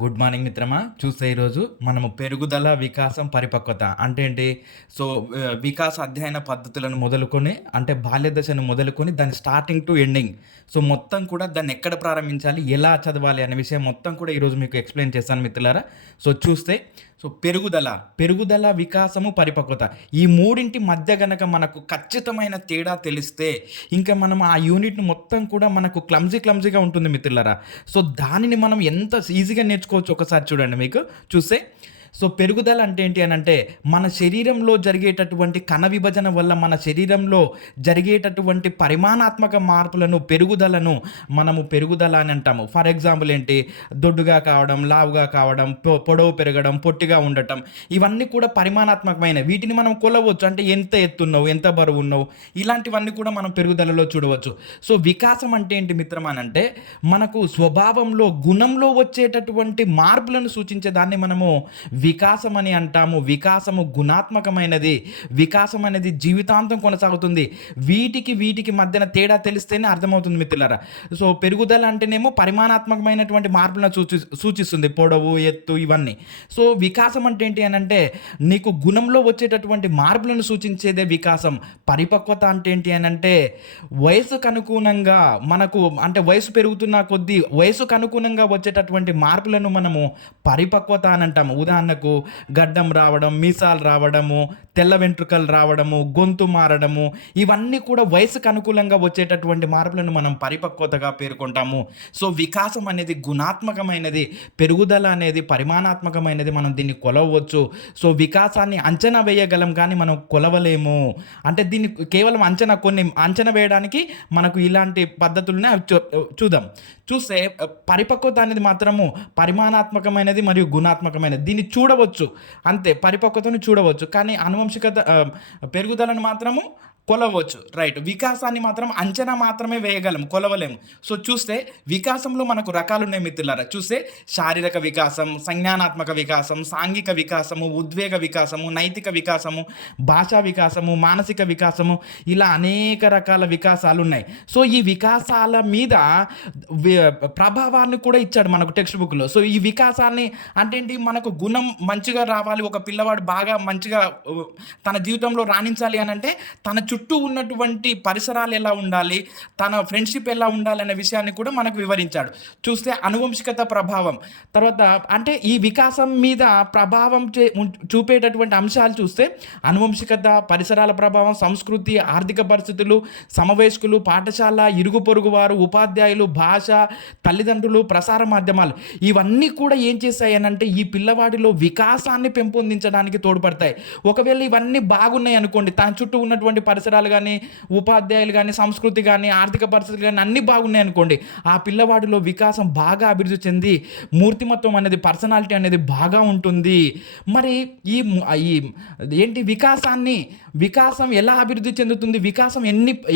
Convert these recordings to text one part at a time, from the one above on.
Good morning మిత్రమా. చూస్తే ఈరోజు మనము పెరుగుదల, వికాసం, పరిపక్వత అంటే ఏంటి? సో, వికాస అధ్యయన పద్ధతులను మొదలుకొని అంటే బాల్య దశను మొదలుకొని దాని స్టార్టింగ్ టు ఎండింగ్. సో, మొత్తం కూడా దాన్ని ఎక్కడ ప్రారంభించాలి, ఎలా చదవాలి అనే విషయం మొత్తం కూడా ఈరోజు మీకు ఎక్స్‌ప్లెయిన్ చేస్తాను మిత్రులారా. సో, చూస్తే పెరుగుదల, వికాసము, పరిపక్వత ఈ మూడింటి మధ్య గనక మనకు ఖచ్చితమైన తేడా తెలిస్తే ఇంకా మనం ఆ యూనిట్‌ని మొత్తం కూడా మనకు క్లమ్జీగా ఉంటుంది మిత్రులారా. సో, దానిని మనం ఎంత ఈజీగా నేర్చుకోవచ్చు ఒకసారి చూడండి మీకు చూస్తే. సో, పెరుగుదల అంటే ఏంటి అనంటే, మన శరీరంలో జరిగేటటువంటి కణ విభజన వల్ల మన శరీరంలో జరిగేటటువంటి పరిమాణాత్మక మార్పులను, పెరుగుదలను మనము పెరుగుదల అని అంటాము. ఫర్ ఎగ్జాంపుల్ ఏంటి? దొడ్డుగా కావడం, లావుగా కావడం, పొడవు పెరగడం, పొట్టిగా ఉండటం ఇవన్నీ కూడా పరిమాణాత్మకమైనవి. వీటిని మనం కొలవచ్చు. అంటే ఎంత ఎత్తున్నావు, ఎంత బరువున్నావు ఇలాంటివన్నీ కూడా మనం పెరుగుదలలో చూడవచ్చు. సో, వికాసం అంటే ఏంటి మిత్రమా మనకు స్వభావంలో, గుణంలో వచ్చేటటువంటి మార్పులను సూచించే దాన్ని మనము వికాసం అని అంటాము. వికాసము గుణాత్మకమైనది. వికాసం అనేది జీవితాంతం కొనసాగుతుంది. వీటికి మధ్యన తేడా తెలిస్తేనే అర్థమవుతుంది మిత్రులారా. సో, పెరుగుదల అంటేనేమో పరిమాణాత్మకమైనటువంటి మార్పులను సూచిస్తుంది. పొడవు, ఎత్తు ఇవన్నీ. సో, వికాసం అంటే ఏంటి అనంటే నీకు గుణంలో వచ్చేటటువంటి మార్పులను సూచించేదే వికాసం. పరిపక్వత అంటే ఏంటి అనంటే వయసుకు అనుగుణంగా మనకు అంటే వయసు పెరుగుతున్న కొద్దీ వయసుకు అనుగుణంగా వచ్చేటటువంటి మార్పులను మనము పరిపక్వత అని అంటాము. ఉదాహరణకు గడ్డం రావడం, మీసాలు రావడము, తెల్ల వెంట్రుకలు రావడము, గొంతు మారడము ఇవన్నీ కూడా వయసుకు అనుకూలంగా వచ్చేటటువంటి మార్పులను మనం పరిపక్వతగా పేర్కొంటాము. సో, వికాసం అనేది గుణాత్మకమైనది, పెరుగుదల అనేది పరిమాణాత్మకమైనది. మనం దీన్ని కొలవవచ్చు. సో, వికాసాన్ని అంచనా వేయగలం కానీ మనం కొలవలేము. అంటే దీన్ని కేవలం కొన్ని అంచనా వేయడానికి మనకు ఇలాంటి పద్ధతులనే చూద్దాం. చూస్తే పరిపక్వత అనేది మాత్రము పరిమాణాత్మకమైనది మరియు గుణాత్మకమైనది. దీన్ని చూడవచ్చు అంతే. పరిపక్వతను చూడవచ్చు కానీ పెరుగుదలను మాత్రము కొలవచ్చు. రైట్. వికాసాన్ని మాత్రం అంచనా మాత్రమే వేయగలం, కొలవలేము. సో, చూస్తే వికాసంలో మనకు రకాలున్నాయి మిత్రులారా. చూస్తే శారీరక వికాసం, సంజ్ఞానాత్మక వికాసం, సాంఘిక వికాసము, ఉద్వేగ వికాసము, నైతిక వికాసము, భాషా వికాసము, మానసిక వికాసము ఇలా అనేక రకాల వికాసాలు ఉన్నాయి. సో, ఈ వికాసాల మీద ప్రభావాన్ని కూడా ఇచ్చాడు మనకు టెక్స్ట్ బుక్‌లో. సో, ఈ వికాసాన్ని అంటే ఏంటి? మనకు గుణం మంచిగా రావాలి, ఒక పిల్లవాడు బాగా మంచిగా తన జీవితంలో రాణించాలి అనంటే తన చుట్టూ ఉన్నటువంటి పరిసరాలు ఎలా ఉండాలి, తన ఫ్రెండ్షిప్ ఎలా ఉండాలి అనే విషయాన్ని కూడా మనకు వివరించాడు. చూస్తే అనువంశికత ప్రభావం తర్వాత అంటే ఈ వికాసం మీద ప్రభావం చూపేటటువంటి అంశాలు చూస్తే అనువంశికత, పరిసరాల ప్రభావం, సంస్కృతి, ఆర్థిక పరిస్థితులు, సమవయస్కులు, పాఠశాల, ఇరుగు పొరుగు వారు, ఉపాధ్యాయులు, భాష, తల్లిదండ్రులు, ప్రసార మాధ్యమాలు ఇవన్నీ కూడా ఏం చేస్తాయి అనంటే ఈ పిల్లవాడిలో వికాసాన్ని పెంపొందించడానికి తోడ్పడతాయి. ఒకవేళ ఇవన్నీ బాగున్నాయి అనుకోండి, తన చుట్టూ ఉన్నటువంటి పరిసరాలు కానీ, ఉపాధ్యాయులు కానీ, సంస్కృతి కానీ, ఆర్థిక పరిస్థితులు కానీ అన్నీ బాగున్నాయి అనుకోండి, ఆ పిల్లవాడిలో వికాసం బాగా అభివృద్ధి చెంది మూర్తిమత్వం అనేది, పర్సనాలిటీ అనేది బాగా ఉంటుంది. మరి ఈ ఏంటి వికాసం ఎలా అభివృద్ధి చెందుతుంది, వికాసం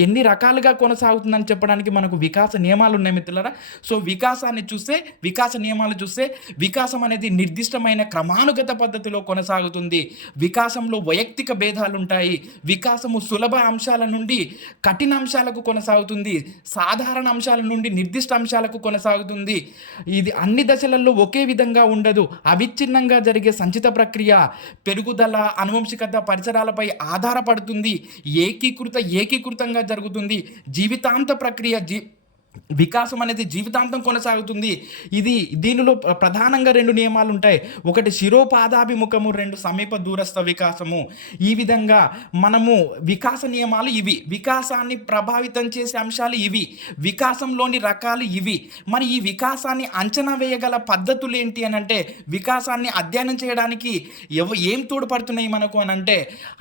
ఎన్ని రకాలుగా కొనసాగుతుందని చెప్పడానికి మనకు వికాస నియమాలు ఉన్నాయి మిత్రులారా. సో, వికాసాన్ని చూస్తే, వికాస నియమాలు చూస్తే వికాసం అనేది నిర్దిష్టమైన క్రమానుగత పద్ధతిలో కొనసాగుతుంది. వికాసంలో వైయక్తిక భేదాలు ఉంటాయి. వికాసము సులభ అంశాల నుండి కఠిన అంశాలకు కొనసాగుతుంది. సాధారణ అంశాల నుండి నిర్దిష్ట అంశాలకు కొనసాగుతుంది. ఇది అన్ని దశలలో ఒకే విధంగా ఉండదు. అవిచ్ఛిన్నంగా జరిగే సంచిత ప్రక్రియ. పెరుగుదల అనువంశికత పరిసరాలపై ఆధారపడుతుంది. ఏకీకృతంగా జరుగుతుంది. జీవితాంత ప్రక్రియ వికాసం అనేది జీవితాంతం కొనసాగుతుంది. దీనిలో ప్రధానంగా 2 నియమాలు ఉంటాయి. ఒకటి శిరోపాదాభిముఖము, 2 సమీప దూరస్థ వికాసము. ఈ విధంగా మనము వికాస నియమాలు ఇవి. వికాసాన్ని ప్రభావితం చేసే అంశాలు ఇవి. వికాసంలోని రకాలు ఇవి. మరి ఈ వికాసాన్ని అంచనా వేయగల పద్ధతులు ఏంటి అనంటే, వికాసాన్ని అధ్యయనం చేయడానికి ఏం తోడ్పడుతున్నాయి మనకు అనంటే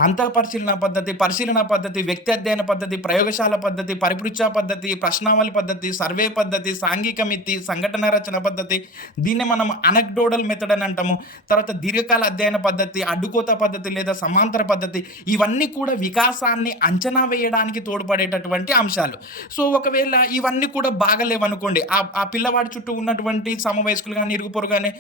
అంతఃపరిశీలన పద్ధతి, పరిశీలన పద్ధతి, వ్యక్తి అధ్యయన పద్ధతి, ప్రయోగశాల పద్ధతి, పరిపృచ్ఛ పద్ధతి, ప్రశ్నావళి పద్ధతి, సర్వే పద్ధతి, సాంఘిక మితి, సంఘటన రచన పద్ధతి, దీన్ని మనం అనెక్డోటల్ మెథడ్ అని అంటాము. తర్వాత దీర్ఘకాల అధ్యయన పద్ధతి, అడ్డుకోత పద్ధతి లేదా సమాంతర పద్ధతి ఇవన్నీ కూడా వికాసాన్ని అంచనా వేయడానికి తోడ్పడేటటువంటి అంశాలు. సో, ఒకవేళ ఇవన్నీ కూడా బాగలేవనుకోండి, ఆ పిల్లవాడి చుట్టూ ఉన్నటువంటి సమవయస్కులు కానీ, ఇరుగు పొరుగు కానీ,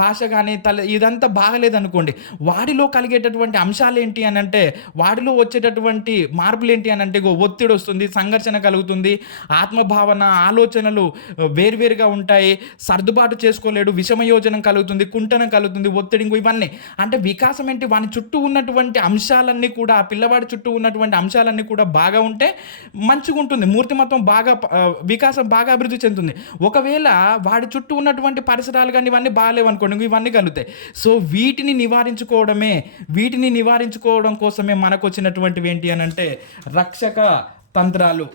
భాష కానీ, ఇదంతా బాగలేదనుకోండి, వాడిలో కలిగేటటువంటి అంశాలు ఏంటి అని అంటే, వాడిలో వచ్చేటటువంటి మార్పులు ఏంటి అని అంటే ఒత్తిడి వస్తుంది, సంఘర్షణ కలుగుతుంది, ఆత్మభావన ఆలోచనలు వేరువేరుగా ఉంటాయి. సర్దుబాటు చేసుకోలేడు. విషమయోజనం కలుగుతుంది. కుంటనం కలుగుతుంది. ఒత్తిడి ఇవన్నీ. అంటే వికాసం ఏంటి? వాని చుట్టూ ఉన్నటువంటి అంశాలన్నీ కూడా ఆ పిల్లవాడి చుట్టూ ఉన్నటువంటి అంశాలన్నీ కూడా బాగా ఉంటే మంచిగుంటుంది. మూర్తిమత్వం బాగా వికాసం బాగా అభివృద్ధి చెందుతుంది. ఒకవేళ వాడి చుట్టూ ఉన్నటువంటి పరిసరాలు గాని ఇవన్నీ బాలేవనుకోండి ఇవన్నీ కలుగుతాయి. సో వీటిని నివారించుకోవడం కోసమే మనకొచ్చినటువంటివి ఏంటి అనంటే రక్షక తంత్రాలు.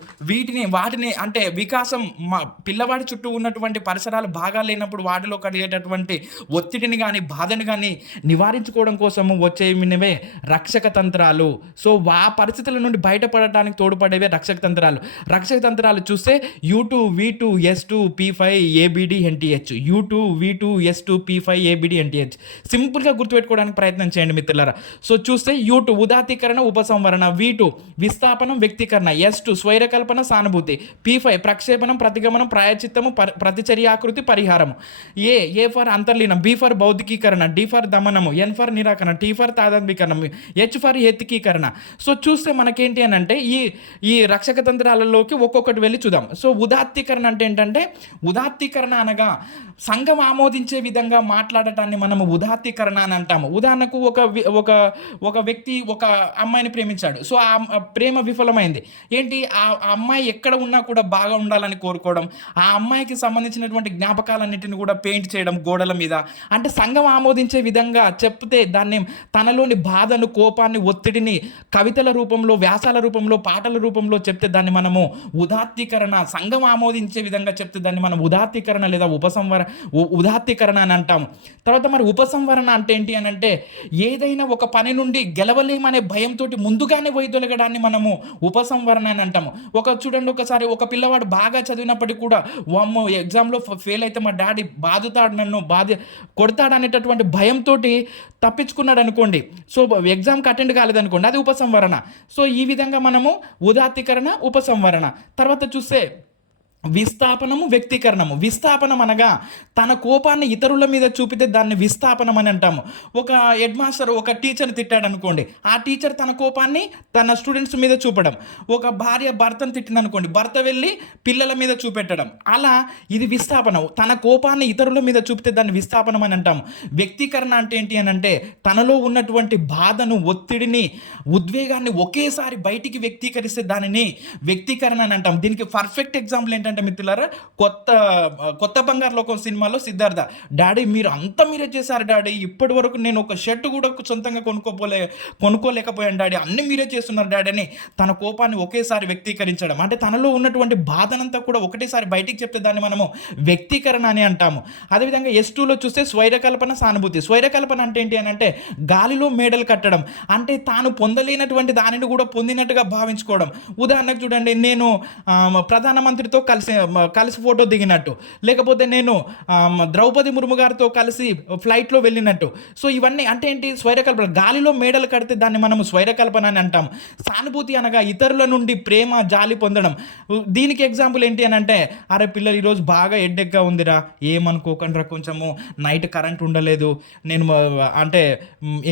వాటిని అంటే వికాసం పిల్లవాడి చుట్టూ ఉన్నటువంటి పరిసరాలు బాగా లేనప్పుడు వాటిలో కలిగేటటువంటి ఒత్తిడిని కానీ బాధని కానీ నివారించుకోవడం కోసము వచ్చేవినవే రక్షక తంత్రాలు. సో ఆ పరిస్థితుల నుండి బయటపడటానికి తోడ్పడేవే రక్షక తంత్రాలు చూస్తే U2 V2 S2 P5 ABD NTH U2 V2 S2 P5 ABD NTH సింపుల్గా గుర్తుపెట్టుకోవడానికి ప్రయత్నం చేయండి మిత్రులారా. సో చూస్తే U2 ఉదాత్తీకరణ ఉపసంహరణ, V2 విస్థాపనం వ్యక్తీకరణ, S2 స్వైరకల్పన సానుభూతి, P5 ప్రక్షేపణం ప్రతిగమనం ప్రాయచిత్తము ప్రతిచర్యాకృతి పరిహారము, A ఫర్ అంతర్లీనం, B ఫర్ బౌద్ధికీకరణ, D ఫర్ దమనము, N ఫర్ నిరాకరణ, T ఫర్ తాదాత్మీకరణం, H ఫర్ ఎత్తికీకరణ. సో చూస్తే మనకేంటి అని అంటే ఈ రక్షక తంత్రాలలోకి ఒక్కొక్కటి వెళ్ళి చూద్దాం. సో ఉదాత్తీకరణ అంటే ఏంటంటే ఉదాత్తీకరణ అనగా సంఘం ఆమోదించే విధంగా మాట్లాడటాన్ని మనము ఉదాత్తీకరణ అని అంటాము. ఉదాహరణకు ఒక వ్యక్తి ఒక అమ్మాయిని ప్రేమించాడు. సో ఆ ప్రేమ విఫలమైంది. ఏంటి ఆ అమ్మాయి ఎక్కడ ఉన్నా కూడా బాగా ఉండాలని కోరుకోవడం, ఆ అమ్మాయికి సంబంధించినటువంటి జ్ఞాపకాలన్నింటిని కూడా పెయింట్ చేయడం గోడల మీద. అంటే సంఘం ఆమోదించే విధంగా చెప్తే దాన్ని తనలోని బాధను, కోపాన్ని, ఒత్తిడిని కవితల రూపంలో, వ్యాసాల రూపంలో, పాటల రూపంలో చెప్తే దాన్ని మనము ఉదాత్తీకరణ, సంఘం ఆమోదించే విధంగా చెప్తే దాన్ని మనం ఉదాత్తీకరణ లేదా ఉదాత్తీకరణ అని అంటాము. తర్వాత మరి ఉపసంహరణ అంటే ఏంటి అని అంటే ఏదైనా ఒక పని నుండి గెలవలేమనే భయంతో ముందుగానే వైదొలగడాన్ని మనము ఉపసంహరణ అని అంటాము. చూడండి ఒకసారి ఒక పిల్లవాడు బాగా చదివినప్పటికీ కూడా వామ్మో ఎగ్జామ్లో ఫెయిల్ అయితే మా డాడీ బాదుతాడు, నన్ను కొడతాడు అనేటటువంటి భయంతో తప్పించుకున్నాడు అనుకోండి. సో ఎగ్జామ్కి అటెండ్ కాలేదనుకోండి, అది ఉపసంహరణ. సో ఈ విధంగా మనము ఉదాత్తీకరణ, ఉపసంహరణ. తర్వాత చూస్తే విస్థాపనము, వ్యక్తీకరణము. విస్థాపనం అనగా తన కోపాన్ని ఇతరుల మీద చూపితే దాన్ని విస్థాపనం అని అంటాము. ఒక హెడ్ మాస్టర్ ఒక టీచర్ని తిట్టాడు అనుకోండి, ఆ టీచర్ తన కోపాన్ని తన స్టూడెంట్స్ మీద చూపడం. ఒక భార్య భర్తను తిట్టింది అనుకోండి, భర్త వెళ్ళి పిల్లల మీద చూపెట్టడం. అలా ఇది విస్థాపనం. తన కోపాన్ని ఇతరుల మీద చూపితే దాన్ని విస్థాపనం అని అంటాము. వ్యక్తీకరణ అంటే ఏంటి అని అంటే తనలో ఉన్నటువంటి బాధను, ఒత్తిడిని, ఉద్వేగాన్ని ఒకేసారి బయటికి వ్యక్తీకరిస్తే దానిని వ్యక్తీకరణ అని అంటాం. దీనికి పర్ఫెక్ట్ ఎగ్జాంపుల్ ఏంటంటే మిత్రులారా, కొత్త బంగారు లోకం సినిమాలో సిద్ధార్థ, డాడీ మీరే చేశారు డాడీ, ఇప్పటి వరకు నేను ఒక షర్ట్ కూడా సొంతంగా కొనుక్కోలేకపోయాను డాడీ, అన్నీ మీరే చేస్తున్నారు డాడీ అని తన కోపాన్ని ఒకేసారి వ్యక్తీకరించడం. అంటే తనలో ఉన్నటువంటి బాధనంతా కూడా ఒకటేసారి బయటికి చెప్తే దాన్ని మనము వ్యక్తీకరణ అని అంటాము. అదేవిధంగా S2లో చూస్తే స్వైరకల్పన సానుభూతి. స్వైరకల్పన అంటే ఏంటి అని అంటే గాలిలో మేడలు కట్టడం. అంటే తాను పొందలేనటువంటి దానిని కూడా పొందినట్టుగా భావించుకోవడం. ఉదాహరణకు చూడండి, నేను ప్రధానమంత్రితో కలిసి ఫోటో దిగినట్టు, లేకపోతే నేను ద్రౌపది ముర్ము గారితో కలిసి ఫ్లైట్లో వెళ్ళినట్టు. సో ఇవన్నీ అంటే ఏంటి? స్వైరకల్పన. గాలిలో మేడలు కడితే దాన్ని మనము స్వైరకల్పన అని అంటాం. సానుభూతి అనగా ఇతరుల నుండి ప్రేమ, జాలి పొందడం. దీనికి ఎగ్జాంపుల్ ఏంటి అని అంటే, అరే పిల్లలు ఈరోజు బాగా హెడ్డెక్గా ఉందిరా, ఏమనుకోకండిరా, కొంచెము నైట్ కరెంట్ ఉండలేదు, నేను అంటే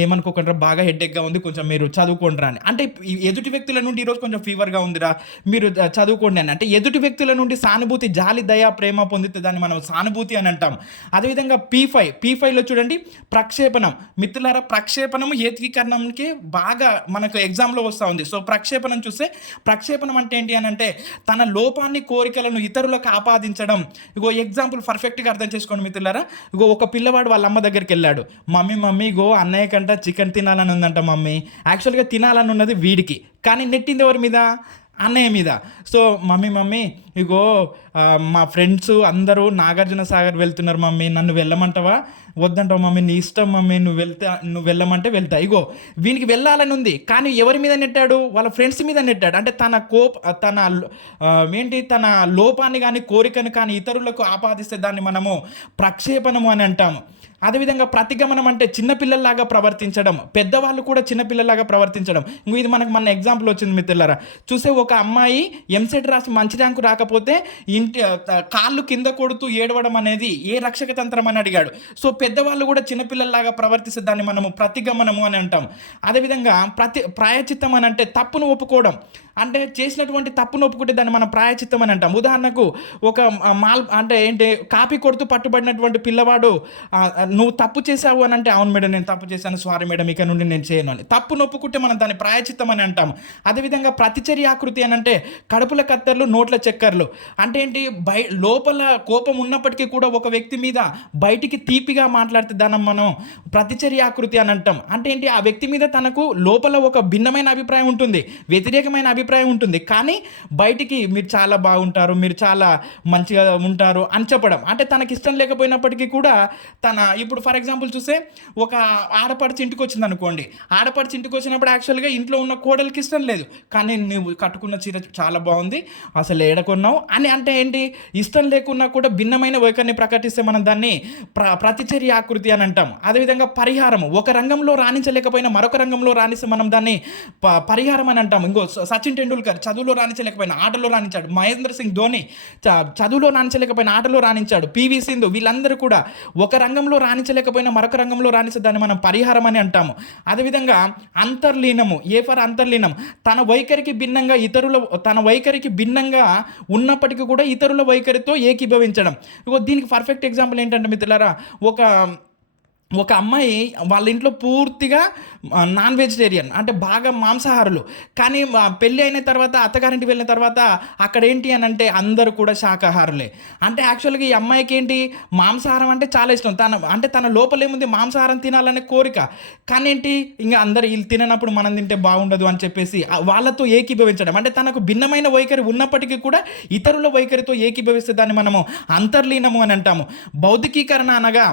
ఏమనుకోకండిరా, బాగా హెడ్డెక్గా ఉంది, కొంచెం మీరు చదువుకోండిరా అని. అంటే ఎదుటి వ్యక్తుల నుండి ఈరోజు కొంచెం ఫీవర్గా ఉందిరా, మీరు చదువుకోండి అని. అంటే ఎదుటి వ్యక్తుల నుండి సానుభూతి, జాలి, దయ, ప్రేమ పొందితే దాన్ని మనం సానుభూతి అని అంటాం. అదేవిధంగా P5లో చూడండి ప్రక్షేపణం. మిత్రులారా, ప్రక్షేపణము ఏకీకరణంకి బాగా మనకు ఎగ్జామ్లో వస్తూ ఉంది. సో ప్రక్షేపణం చూస్తే ప్రక్షేపణం అంటే ఏంటి అని అంటే తన లోపాన్ని, కోరికలను ఇతరులకు ఆపాదించడం. ఎగ్జాంపుల్ పర్ఫెక్ట్గా అర్థం చేసుకోండి మిత్రులారా. ఒక పిల్లవాడు వాళ్ళ అమ్మ దగ్గరికి వెళ్ళాడు, మమ్మీ అన్నయ్య కంట చికెన్ తినాలని ఉందంట మమ్మీ. యాక్చువల్గా తినాలని ఉన్నది వీడికి, కానీ నెట్టింది ఎవరి మీద? అన్నయ్య మీద. సో మమ్మీ మా ఫ్రెండ్స్ అందరూ నాగార్జున సాగర్ వెళ్తున్నారు మమ్మీ, నన్ను వెళ్ళమంటావా? వద్దంటావు మమ్మీ, నీ ఇష్టం మమ్మీ, నువ్వు వెళ్ళమంటే వెళ్తా. వీనికి వెళ్ళాలని ఉంది, కానీ ఎవరి మీద నెట్టాడు? వాళ్ళ ఫ్రెండ్స్ మీద నెట్టాడు. అంటే తన లోపాన్ని కానీ కోరికను కానీ ఇతరులకు ఆపాదిస్తే దాన్ని మనము ప్రక్షేపణము అని అంటాము. అదేవిధంగా ప్రతిగమనం అంటే చిన్నపిల్లల్లాగా ప్రవర్తించడం, పెద్దవాళ్ళు కూడా చిన్నపిల్లల్లాగా ప్రవర్తించడం. ఇంగో ఇది మనకు మొన్న ఎగ్జాంపుల్ వచ్చింది మిత్రులారా. చూస్తే ఒక అమ్మాయి ఎంసెట్ రాసి మంచి ర్యాంకు రాకపోతే కాళ్ళు కింద కొడుతూ ఏడవడం అనేది ఏ రక్షక తంత్రం అని అడిగాడు. సో పెద్దవాళ్ళు కూడా చిన్నపిల్లల్లాగా ప్రవర్తిస్తే దాన్ని మనము ప్రతిగమనము అని అంటాం. అదేవిధంగా ప్రాయచిత్తం అని అంటే తప్పును ఒప్పుకోవడం. అంటే చేసినటువంటి తప్పును ఒప్పుకుంటే దాన్ని మనం ప్రాయచిత్తం అని అంటాం. ఉదాహరణకు ఒక అంటే ఏంటి కాపీ కొడుతూ పట్టుబడినటువంటి పిల్లవాడు నువ్వు తప్పు చేసావు అని అంటే, అవును మేడం నేను తప్పు చేశాను, సారీ మేడం ఇక నుండి నేను చేయను అని తప్పును ఒప్పుకుంటే మనం దాన్ని ప్రాయచిత్తం అని అంటాం. అదేవిధంగా ప్రతిచర్యాకృతి అని అంటే కడుపుల కత్తెరలు నోట్ల చక్కర్లు. అంటే ఏంటి లోపల కోపం ఉన్నప్పటికీ కూడా ఒక వ్యక్తి మీద బయటికి తీపిగా మాట్లాడితే దాన్ని మనం ప్రతిచర్యాకృతి అని అంటాం. అంటే ఏంటి ఆ వ్యక్తి మీద తనకు లోపల ఒక భిన్నమైన అభిప్రాయం ఉంటుంది, వ్యతిరేకమైన అభిప్రాయం ఉంటుంది, కానీ బయటికి మీరు చాలా బాగుంటారు, మీరు చాలా మంచిగా ఉంటారు అని చెప్పడం. అంటే తనకి ఇష్టం లేకపోయినప్పటికీ కూడా ఇప్పుడు ఫర్ ఎగ్జాంపుల్ చూస్తే ఒక ఆడపడిచి ఇంటికి వచ్చింది అనుకోండి. ఆడపడిచి ఇంటికి వచ్చినప్పుడు యాక్చువల్గా ఇంట్లో ఉన్న కోడలికి ఇష్టం లేదు, కానీ నువ్వు కట్టుకున్న చీర చాలా బాగుంది, అసలు ఏడకొన్నావు అని అంటే ఏంటి ఇష్టం లేకున్నా కూడా భిన్నమైన వైఖరిని ప్రకటిస్తే మనం దాన్ని ప్రతిచర్య ఆకృతి అని అంటాం. అదేవిధంగా పరిహారం, ఒక రంగంలో రాణించలేకపోయినా మరొక రంగంలో రాణిస్తే మనం దాన్ని పరిహారం అని అంటాం. ఇంకో సచిన్ టెండూల్కర్ చదువులో రాణించలేకపోయినా ఆటలో రాణించాడు, మహేంద్ర సింగ్ ధోని చదువులో రాణించలేకపోయినా ఆటలో రాణించాడు, పివి సింధు, వీళ్ళందరూ కూడా ఒక రంగంలో రాణించలేకపోయినా మరొక రంగంలో రాణించే దాన్ని మనం పరిహారం అని అంటాము. అదేవిధంగా అంతర్లీనము, అంతర్లీనం, తన వైఖరికి భిన్నంగా ఉన్నప్పటికీ కూడా ఇతరుల వైఖరితో ఏకీభవించడం. దీనికి పర్ఫెక్ట్ ఎగ్జాంపుల్ ఏంటంటే మిత్రులారా, ఒక అమ్మాయి వాళ్ళ ఇంట్లో పూర్తిగా నాన్ వెజిటేరియన్, అంటే బాగా మాంసాహారులు, కానీ పెళ్ళి అయిన తర్వాత అత్తగారింటికి వెళ్ళిన తర్వాత అక్కడ ఏంటి అని అంటే అందరూ కూడా శాకాహారులే. అంటే యాక్చువల్గా ఈ అమ్మాయికి ఏంటి మాంసాహారం అంటే చాలా ఇష్టం, తన లోపలేముంది మాంసాహారం తినాలనే కోరిక, కానీ ఏంటి ఇంకా అందరు వీళ్ళు తిననప్పుడు మనం తింటే బాగుండదు అని చెప్పేసి వాళ్ళతో ఏకీభవించడం. అంటే తనకు భిన్నమైన వైఖరి ఉన్నప్పటికీ కూడా ఇతరుల వైఖరితో ఏకీభవిస్తే దాన్ని మనము అంతర్లీనము అని అంటాము. భౌతికీకరణ అనగా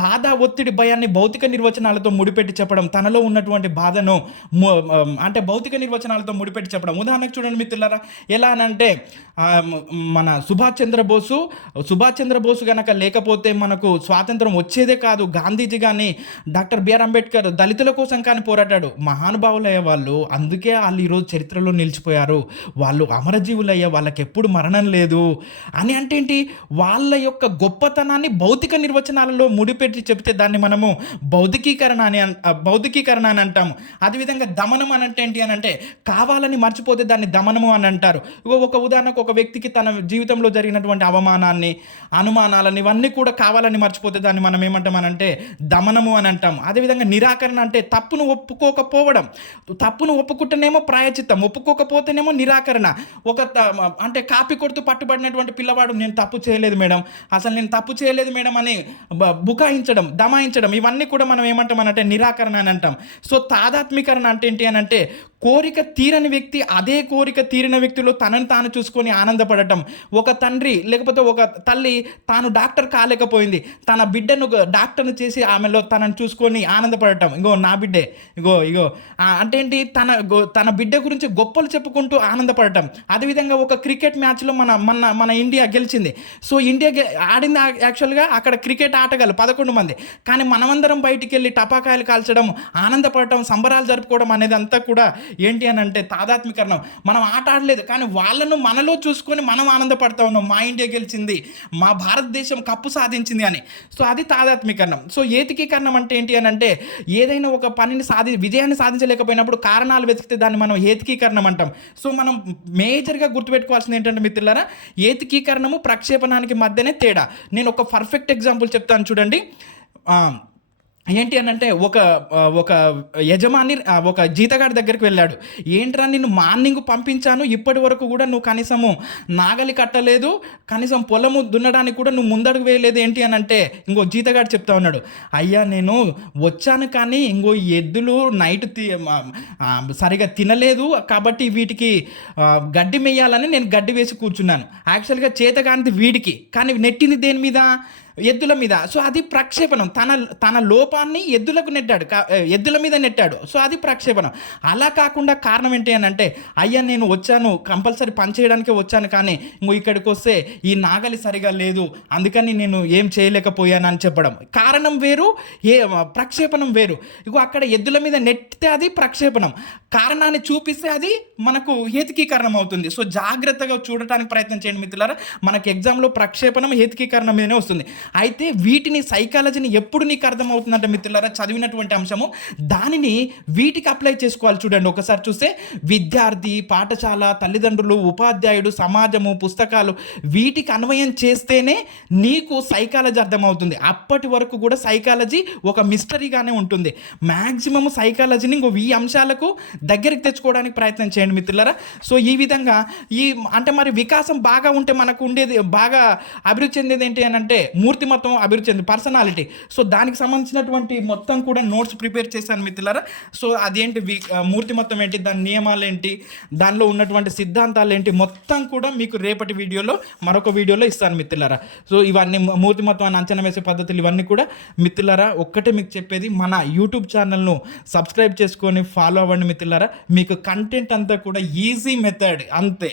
బాధ, ఒత్తిడి, భయాన్ని భౌతిక నిర్వచనాలతో ముడిపెట్టి చెప్పడం, తనలో ఉన్నటువంటి బాధను అంటే భౌతిక నిర్వచనాలతో ముడిపెట్టి చెప్పడం. ఉదాహరణకు చూడండి మిత్రులారా, ఎలా అనంటే మన సుభాష్ చంద్రబోసు కనుక లేకపోతే మనకు స్వాతంత్రం వచ్చేదే కాదు. గాంధీజీ కానీ డాక్టర్ బిఆర్ అంబేద్కర్ దళితుల కోసం కానీ పోరాడాడు, మహానుభావులయ్యే వాళ్ళు, అందుకే వాళ్ళు ఈరోజు చరిత్రలో నిలిచిపోయారు, వాళ్ళు అమరజీవులయ్యే, వాళ్ళకి ఎప్పుడు మరణం లేదు అని. అంటే ఏంటి వాళ్ళ యొక్క గొప్పతనాన్ని భౌతిక నిర్వచనాలలో ముడిపెట్టి చెప్తే దాన్ని మనము భౌతికీకరణ అని అంటాము. అదేవిధంగా దమనం అని అంటే ఏంటి అని అంటే కావాలని మర్చిపోతే దాన్ని దమనము అని అంటారు. ఒక ఉదాహరణకు ఒక వ్యక్తికి తన జీవితంలో జరిగినటువంటి అవమానాన్ని, అనుమానాలని ఇవన్నీ కూడా కావాలని మర్చిపోతే దాన్ని మనం ఏమంటామనంటే దమనము అని అంటాము. అదేవిధంగా నిరాకరణ అంటే తప్పును ఒప్పుకోకపోవడం. తప్పును ఒప్పుకుంటేనేమో ప్రాయచిత్తం, ఒప్పుకోకపోతేనేమో నిరాకరణ. అంటే కాపీ కొడుతూ పట్టుబడినటువంటి పిల్లవాడు నేను తప్పు చేయలేదు మేడం, అసలు నేను తప్పు చేయలేదు మేడం అని బుకాయించడం, దమాయించడం, ఇవన్నీ కూడా మనం ఏమంటామనంటే నిరాకరణ అని అంటాం. సో తాదాత్మీకరణ అంటే ఏంటి అని అంటే కోరిక తీరని వ్యక్తి అదే కోరిక తీరిన వ్యక్తిలో తనని తాను చూసుకొని ఆనందపడటం. ఒక తండ్రి లేకపోతే ఒక తల్లి తాను డాక్టర్ కాలేకపోయింది, తన బిడ్డను డాక్టర్ను చేసి ఆమెలో తనని చూసుకొని ఆనందపడటం. ఇగో నా బిడ్డే, ఇగో అంటే ఏంటి తన బిడ్డ గురించి గొప్పలు చెప్పుకుంటూ ఆనందపడటం. అదేవిధంగా ఒక క్రికెట్ మ్యాచ్లో మన ఇండియా గెలిచింది. సో ఇండియా ఆడింది యాక్చువల్గా అక్కడ క్రికెట్ ఆటగాళ్ళు 11 మంది, కానీ మనమందరం బయటికి వెళ్ళి టపాకాయలు కాల్చడం, ఆనందపడటం, సంబరాలు జరుపుకోవడం అనేది అంతా కూడా ఏంటి అని అంటే తాదాత్మీకరణం. మనం ఆట ఆడలేదు, కానీ వాళ్ళను మనలో చూసుకొని మనం ఆనందపడతా ఉన్నాం, మా ఇండియా గెలిచింది, మా భారతదేశం కప్పు సాధించింది అని. సో అది తాదాత్మీకరణం. సో ఏతికీకరణం అంటే ఏంటి అని అంటే ఏదైనా ఒక పనిని విజయాన్ని సాధించలేకపోయినప్పుడు కారణాలు వెతికితే దాన్ని మనం ఏతికీకరణం అంటాం. సో మనం మేజర్గా గుర్తుపెట్టుకోవాల్సింది ఏంటంటే మిత్రులారా, ఏతికీకరణము ప్రక్షేపణానికి మధ్యనే తేడా. నేను ఒక పర్ఫెక్ట్ ఎగ్జాంపుల్ చెప్తాను చూడండి. ఏంటి అని అంటే ఒక యజమాని ఒక జీతగాడి దగ్గరికి వెళ్ళాడు. ఏంట్రా నిన్ను మార్నింగ్ పంపించాను, ఇప్పటి వరకు కూడా నువ్వు కనీసము నాగలి కట్టలేదు, కనీసం పొలము దున్నడానికి కూడా నువ్వు ముందడుగు వేయలేదు ఏంటి అని అంటే ఇంకో జీతగాడు చెప్తా ఉన్నాడు, అయ్యా నేను వచ్చాను కానీ ఎద్దులు నైట్ సరిగా తినలేదు కాబట్టి వీటికి గడ్డి మేయాలని నేను గడ్డి వేసి కూర్చున్నాను. యాక్చువల్గా చేతగానిది వీడికి, కానీ నెట్టింది దేని మీద? ఎద్దుల మీద. సో అది ప్రక్షేపణం. తన తన లోపాన్ని ఎద్దులకు నెట్టాడు. ఎద్దుల మీద నెట్టాడు. సో అది ప్రక్షేపణం. అలా కాకుండా కారణం ఏంటి అనంటే, అయ్యా నేను వచ్చాను కంపల్సరీ పని చేయడానికే వచ్చాను, కానీ ఇంగో ఇక్కడికొస్తే ఈ నాగలి సరిగా లేదు, అందుకని నేను ఏం చేయలేకపోయాను అని చెప్పడం. కారణం వేరు, ప్రక్షేపణం వేరు. ఇగో అక్కడ ఎద్దుల మీద నెట్టితే అది ప్రక్షేపణం, కారణాన్ని చూపిస్తే అది మనకు హేతుకీకరణం అవుతుంది. సో జాగ్రత్తగా చూడటానికి ప్రయత్నం చేయండి మిత్రులారా. మనకి ఎగ్జామ్లో ప్రక్షేపణం హేతుకీకరణం మీదనే వస్తుంది. అయితే వీటిని సైకాలజీని ఎప్పుడు నీకు అర్థమవుతుందంటే మిత్రులారా, చదివినటువంటి అంశము దానిని వీటికి అప్లై చేసుకోవాలి. చూడండి ఒకసారి చూస్తే విద్యార్థి, పాఠశాల, తల్లిదండ్రులు, ఉపాధ్యాయుడు, సమాజము, పుస్తకాలు వీటికి అన్వయం చేస్తేనే నీకు సైకాలజీ అర్థమవుతుంది. అప్పటి వరకు కూడా సైకాలజీ ఒక మిస్టరీగానే ఉంటుంది. మ్యాక్సిమం సైకాలజీని ఇంకో ఈ అంశాలకు దగ్గరికి తెచ్చుకోవడానికి ప్రయత్నం చేయండి మిత్రులారా. సో ఈ విధంగా అంటే మరి వికాసం బాగా ఉంటే మనకు ఉండేది, బాగా అభివృద్ధి చెందేది ఏంటి అని అంటే మూర్తిమత్వం అభివృద్ధి చెంది పర్సనాలిటీ. సో దానికి సంబంధించినటువంటి మొత్తం కూడా నోట్స్ ప్రిపేర్ చేశాను మిత్రులారా. సో అదేంటి మూర్తిమత్వం ఏంటి, దాని నియమాలు ఏంటి, దానిలో ఉన్నటువంటి సిద్ధాంతాలు ఏంటి, మొత్తం కూడా మీకు రేపటి వీడియోలో మరొక వీడియోలో ఇస్తాను మిత్రులారా. సో ఇవన్నీ మూర్తిమత్వాన్ని అంచనా వేసే పద్ధతులు ఇవన్నీ కూడా మిత్రులారా. ఒక్కటే మీకు చెప్పేది, మన యూట్యూబ్ ఛానల్ను సబ్స్క్రైబ్ చేసుకొని ఫాలో అవ్వండి మిత్రులారా. మీకు కంటెంట్ అంతా కూడా ఈజీ మెథడ్ అంతే.